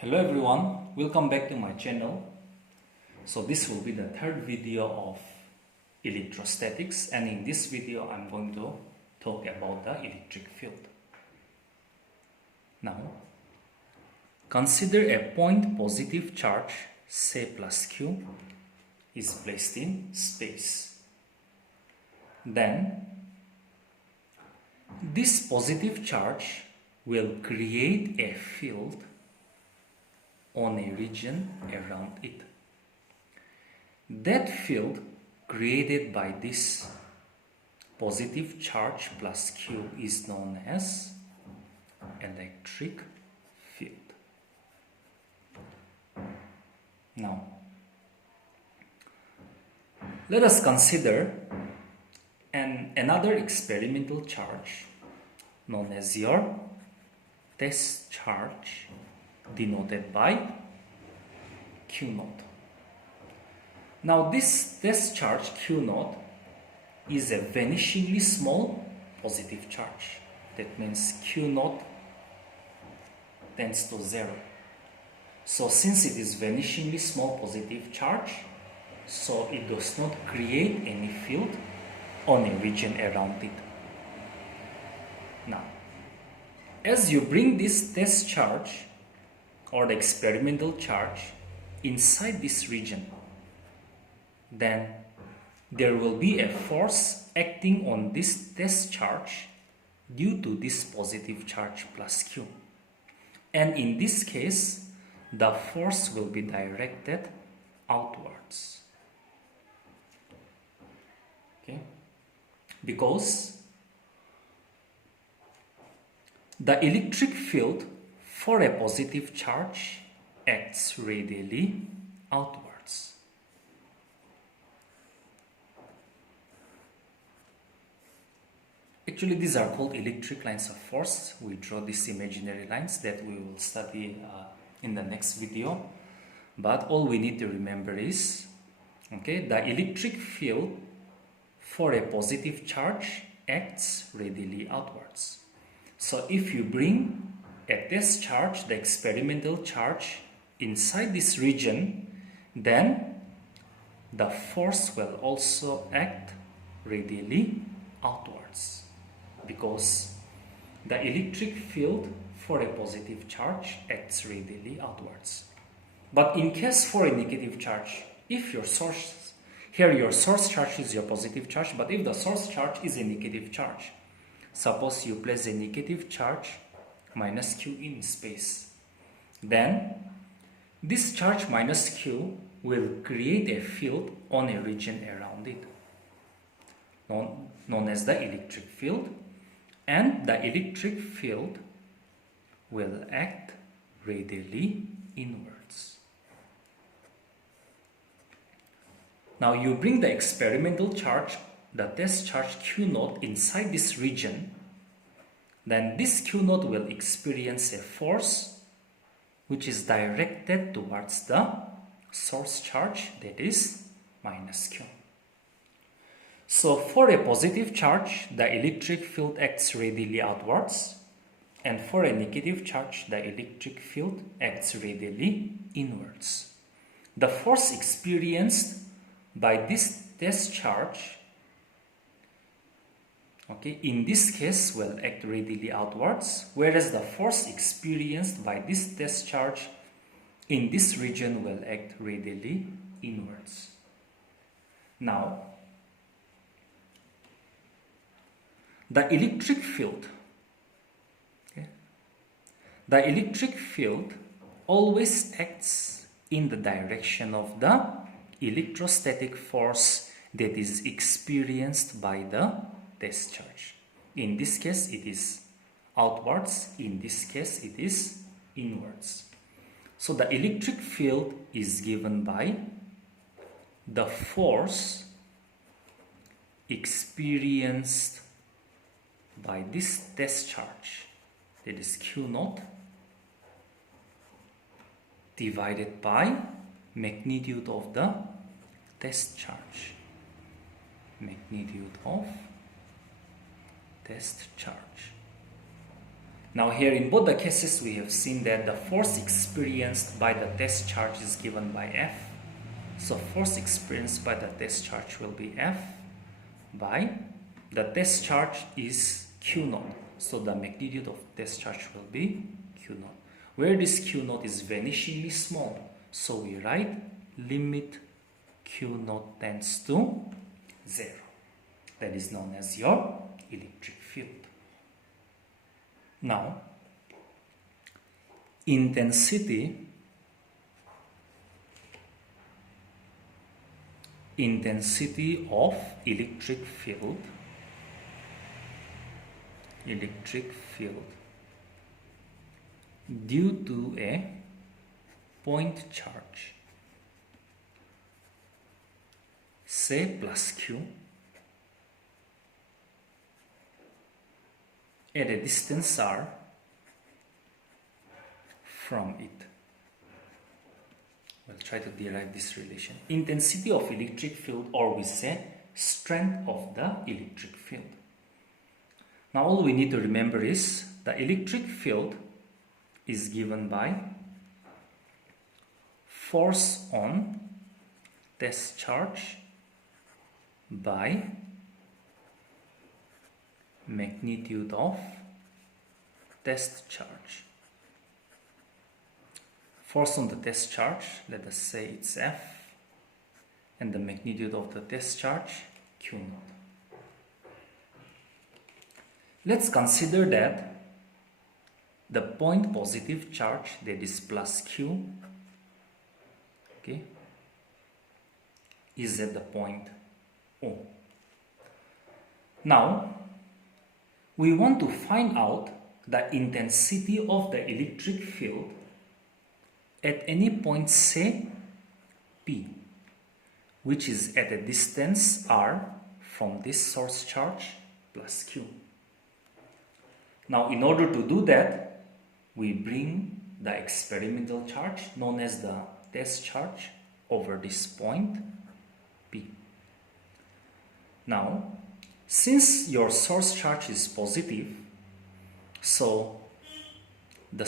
Hello everyone, welcome back to my channel. So this will be the third video of electrostatics, and in this video I'm going to talk about the electric field. Now consider a point positive charge, say plus Q, is placed in space. Then this positive charge will create a field on a region around it. That field created by this positive charge plus Q is known as electric field. Now, let us consider another experimental charge known as your test charge, denoted by Q0. Now this test charge Q0 is a vanishingly small positive charge. That means Q0 tends to 0. So since it is vanishingly small positive charge, so it does not create any field on a region around it. Now, as you bring this test charge or the experimental charge inside this region, then there will be a force acting on this test charge due to this positive charge plus Q. And in this case, the force will be directed outwards. Okay? Because the electric field for a positive charge acts radially outwards. Actually, these are called electric lines of force. We draw these imaginary lines that we will study in the next video. But all we need to remember is, okay, the electric field for a positive charge acts radially outwards. So if you bring a test charge, the experimental charge, inside this region, then the force will also act radially outwards, because the electric field for a positive charge acts radially outwards. But in case for a negative charge, if your source, here your source charge is your positive charge, but if the source charge is a negative charge, suppose you place a negative charge minus Q in space, then this charge minus Q will create a field on a region around it, known as the electric field, and the electric field will act radially inwards. Now you bring the experimental charge, the test charge Q0, inside this region, then this Q0 will experience a force which is directed towards the source charge, that is minus Q. So for a positive charge, the electric field acts radially outwards, and for a negative charge, the electric field acts radially inwards. The force experienced by this test charge, okay, in this case will act radially outwards, whereas the force experienced by this test charge in this region will act radially inwards. Now, the electric field, okay, the electric field always acts in the direction of the electrostatic force that is experienced by the test charge. In this case it is outwards, in this case it is inwards. So the electric field is given by the force experienced by this test charge, that is Q0, divided by magnitude of the test charge, magnitude of test charge. Now here in both the cases we have seen that the force experienced by the test charge is given by F. So force experienced by the test charge will be F by the test charge is Q naught. So the magnitude of test charge will be Q naught. Where this Q naught is vanishingly small, so we write limit Q naught tends to 0. That is known as your electric field. Now, intensity of electric field due to a point charge, say plus Q, at a distance r from it. We'll try to derive this relation. Intensity of electric field, or we say strength of the electric field. Now all we need to remember is the electric field is given by force on test charge by magnitude of test charge. Force on the test charge, let us say it's F, and the magnitude of the test charge, Q naught. Let's consider that the point positive charge, that is plus Q, okay, is at the point O. Now, we want to find out the intensity of the electric field at any point, say P, which is at a distance r from this source charge plus Q. Now in order to do that, we bring the experimental charge known as the test charge over this point P. Now since your source charge is positive, so the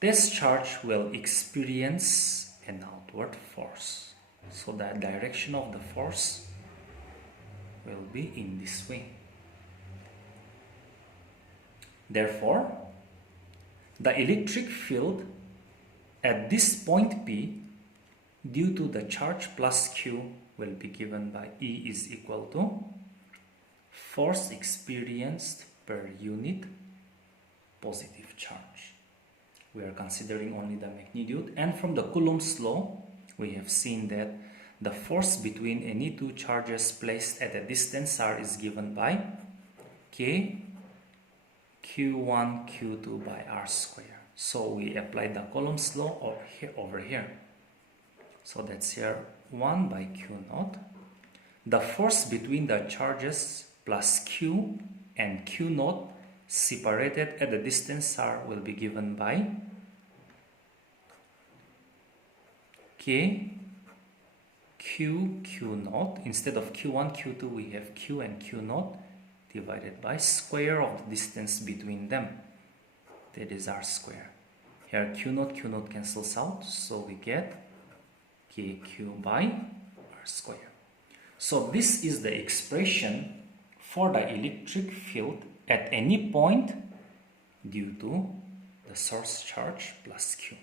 test charge will experience an outward force. So the direction of the force will be in this way. Therefore, the electric field at this point P due to the charge plus Q will be given by E is equal to force experienced per unit positive charge. We are considering only the magnitude, and from the Coulomb's law we have seen that the force between any two charges placed at a distance r is given by K Q1 Q2 by r square. So we apply the Coulomb's law over here. So that's here 1 by Q naught. The force between the charges plus Q and Q naught separated at the distance r will be given by K Q Q naught. Instead of Q1 Q2 we have Q and Q naught divided by square of the distance between them, that is r square. Here Q naught cancels out, so we get KQ by r square. So this is the expression for the electric field at any point due to the source charge plus Q.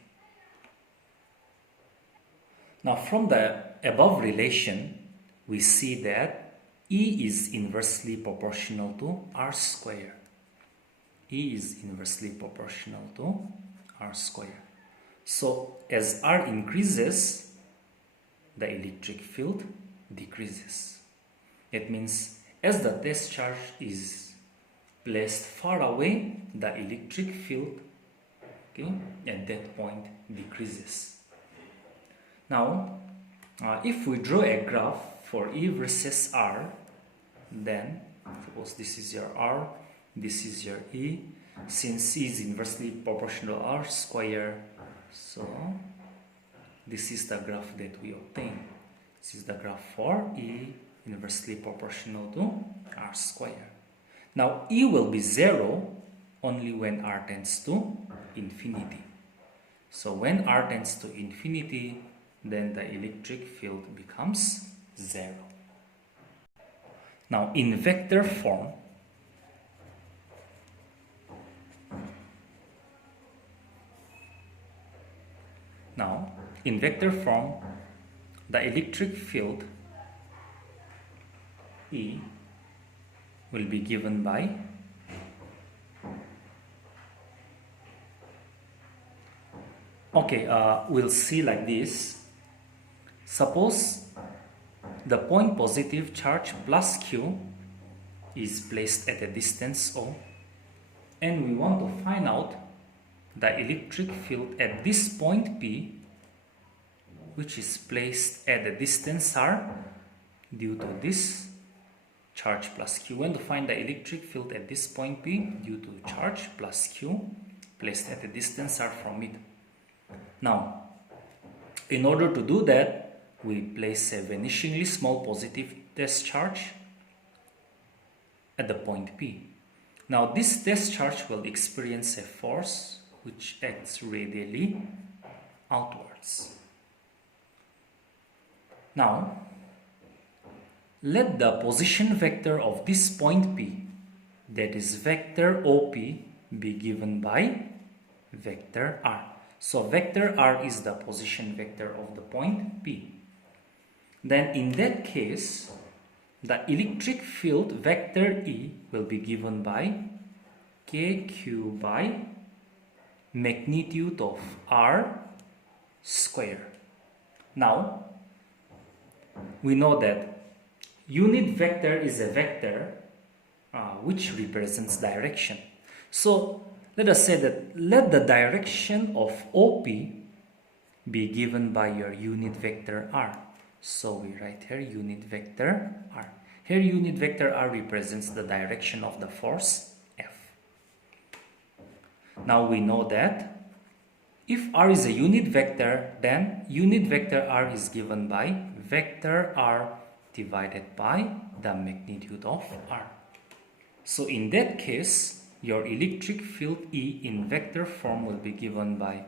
Now from the above relation, we see that E is inversely proportional to r square. E is inversely proportional to r square. So as r increases, the electric field decreases. It means as the test charge is placed far away, the electric field, okay, at that point decreases. Now, if we draw a graph for E versus R, then suppose this is your R, this is your E. Since E is inversely proportional to R square, so this is the graph that we obtain. This is the graph for E inversely proportional to R square. Now E will be 0 only when r tends to infinity. So when r tends to infinity, then the electric field becomes 0. Now in vector form, the electric field E will be given by we'll see like this. Suppose the point positive charge plus Q is placed at a distance O, and we want to find out the electric field at this point P, which is placed at a distance R due to this charge plus Q. We want to find the electric field at this point P due to charge plus Q placed at a distance R from it. Now, in order to do that, we place a vanishingly small positive test charge at the point P. Now, this test charge will experience a force which acts radially outwards. Now, let the position vector of this point P, that is vector OP, be given by vector R. So vector R is the position vector of the point P. Then in that case, the electric field vector E will be given by KQ by magnitude of R square. Now, we know that unit vector is a vector which represents direction. So let us say that let the direction of OP be given by your unit vector R. So we write here unit vector R. Here unit vector R represents the direction of the force F. Now we know that if R is a unit vector, then unit vector R is given by vector R divided by the magnitude of R. So in that case, your electric field E in vector form will be given by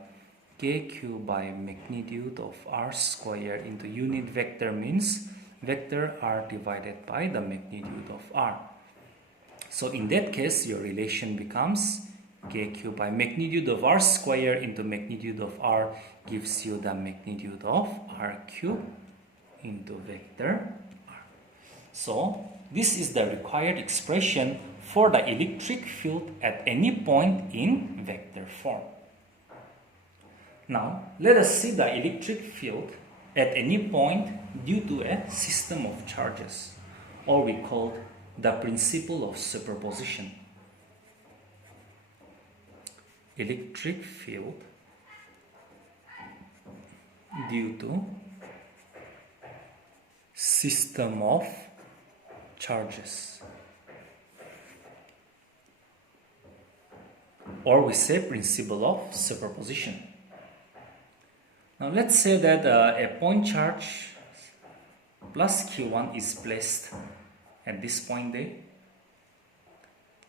KQ by magnitude of R square into unit vector means vector R divided by the magnitude of R. So in that case, your relation becomes KQ by magnitude of R square into magnitude of R gives you the magnitude of R cube into vector R. So this is the required expression for the electric field at any point in vector form. Now let us see the electric field at any point due to a system of charges, or we call the principle of superposition. Electric field due to system of charges, or we say principle of superposition. Now let's say that a point charge plus Q1 is placed at this point A.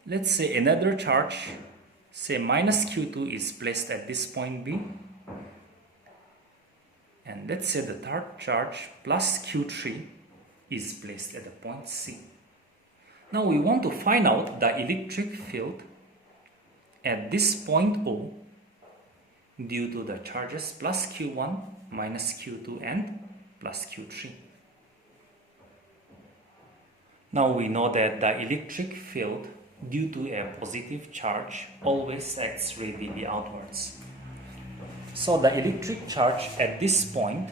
Let's say another charge, say minus Q2, is placed at this point B. And let's say the third charge plus Q3 is placed at the point C. Now we want to find out the electric field at this point O due to the charges plus Q1, minus Q2 and plus Q3. Now we know that the electric field due to a positive charge always acts radially outwards. So the electric charge at this point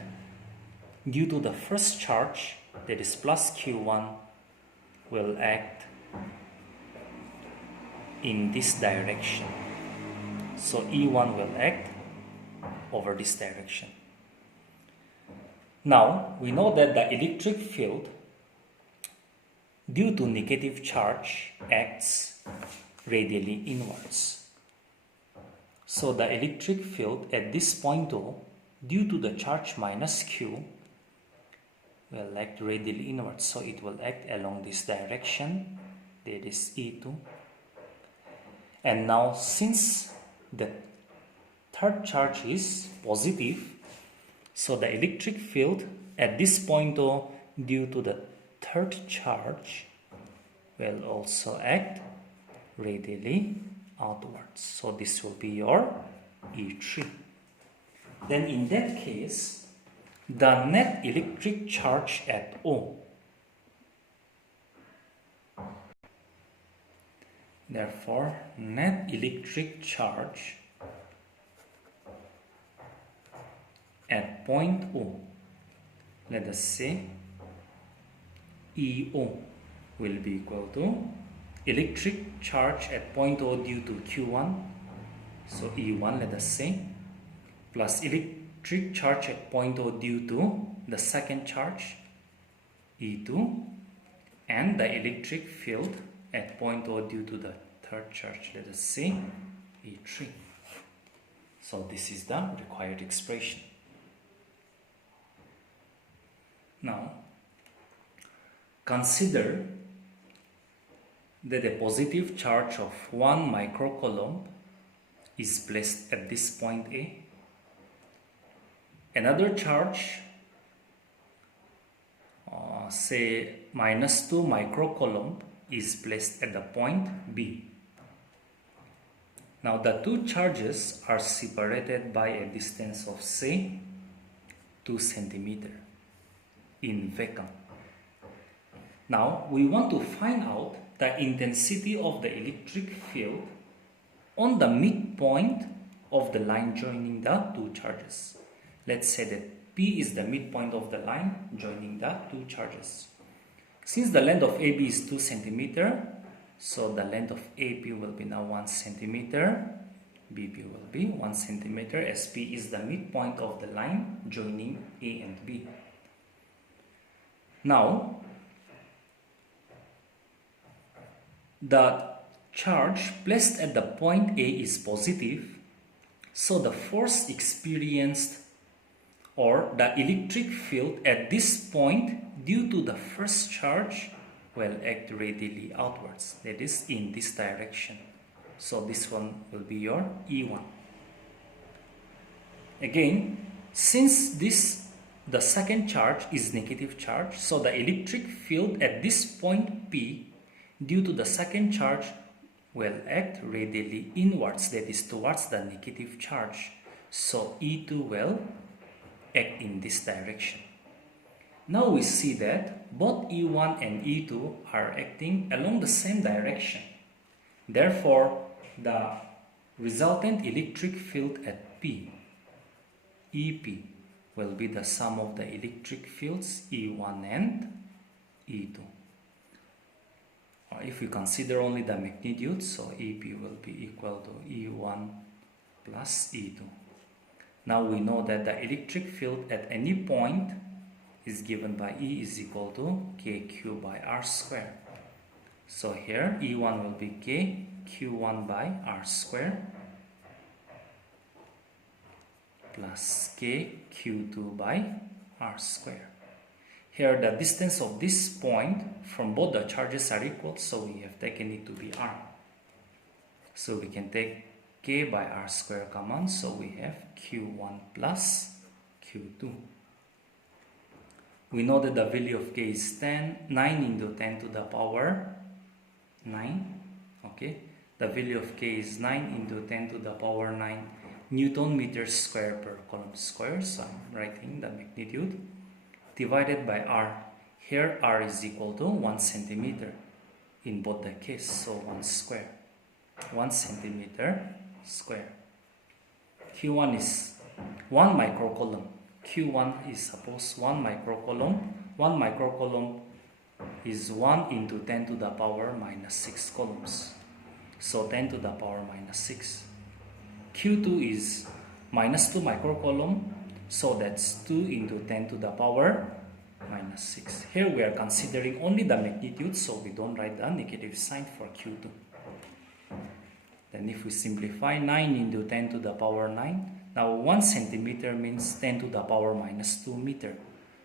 due to the first charge, that is plus Q1, will act in this direction. So E1 will act over this direction. Now we know that the electric field due to negative charge acts radially inwards. So the electric field at this point O due to the charge minus Q will act radially inwards. So it will act along this direction, that is E2. And now since the third charge is positive, so the electric field at this point O due to the third charge will also act radially outwards. So this will be your E3. Then in that case, the net electric charge at O, therefore net electric charge at point O, let us say EO, will be equal to electric charge at point O due to Q1, so E1 let us say, plus electric charge at point O due to the second charge E2, and the electric field at point O due to the third charge, let us say E3. So this is the required expression. Now consider that a positive charge of 1 microcoulomb is placed at this point A. Another charge, say -2 microcoulomb, is placed at the point B. Now the two charges are separated by a distance of say 2 centimeter in vacuum. Now we want to find out the intensity of the electric field on the midpoint of the line joining the two charges. Let's say that P is the midpoint of the line joining the two charges. Since the length of AB is 2 centimeter, so the length of AP will be now 1 centimeter, BP will be 1 centimeter, as P is the midpoint of the line joining A and B. Now the charge placed at the point A is positive, so the force experienced or the electric field at this point due to the first charge will act radially outwards, that is in this direction. So this one will be your E1. Again, since the second charge is negative charge, so the electric field at this point P due to the second charge will act radially inwards, that is towards the negative charge. So E2 will act in this direction. Now we see that both E1 and E2 are acting along the same direction. Therefore, the resultant electric field at P, EP, will be the sum of the electric fields E1 and E2. If we consider only the magnitude, so EP will be equal to E1 plus E2. Now we know that the electric field at any point is given by E is equal to KQ by R square. So here E1 will be KQ1 by R square plus KQ2 by R square. Here the distance of this point from both the charges are equal, so we have taken it to be R. So we can take K by R square common, so we have Q1 plus Q2. We know that the value of K is 9 into 10 to the power 9. Okay, the value of K is 9 into 10 to the power 9 Newton meters square per coulomb square. So I'm writing the magnitude divided by R. Here R is equal to 1 centimeter in both the case, so 1 square, 1 centimeter square. Q1 is 1 microcoulomb. Q1 is suppose 1 microcoulomb. 1 microcoulomb is 1 into 10 to the power minus 6 coulombs. So 10 to the power minus 6. Q2 is minus 2 microcoulomb. So that's 2 into 10 to the power minus 6. Here we are considering only the magnitude, so we don't write the negative sign for Q2. Then if we simplify 9 into 10 to the power 9, now 1 centimeter means 10 to the power minus 2 meter.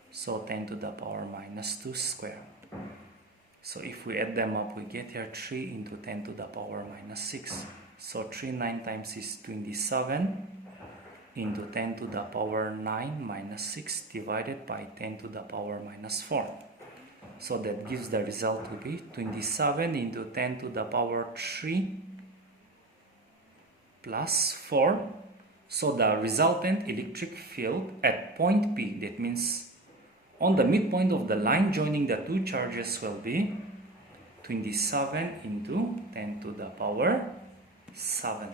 So 10 to the power minus 2 square. So if we add them up, we get here 3 into 10 to the power minus 6. So 39 times is 27 into 10 to the power 9 minus 6 divided by 10 to the power minus 4. So that gives the result to be 27 into 10 to the power 3 plus 4. So the resultant electric field at point P, that means on the midpoint of the line joining the two charges, will be 27 into 10 to the power 7.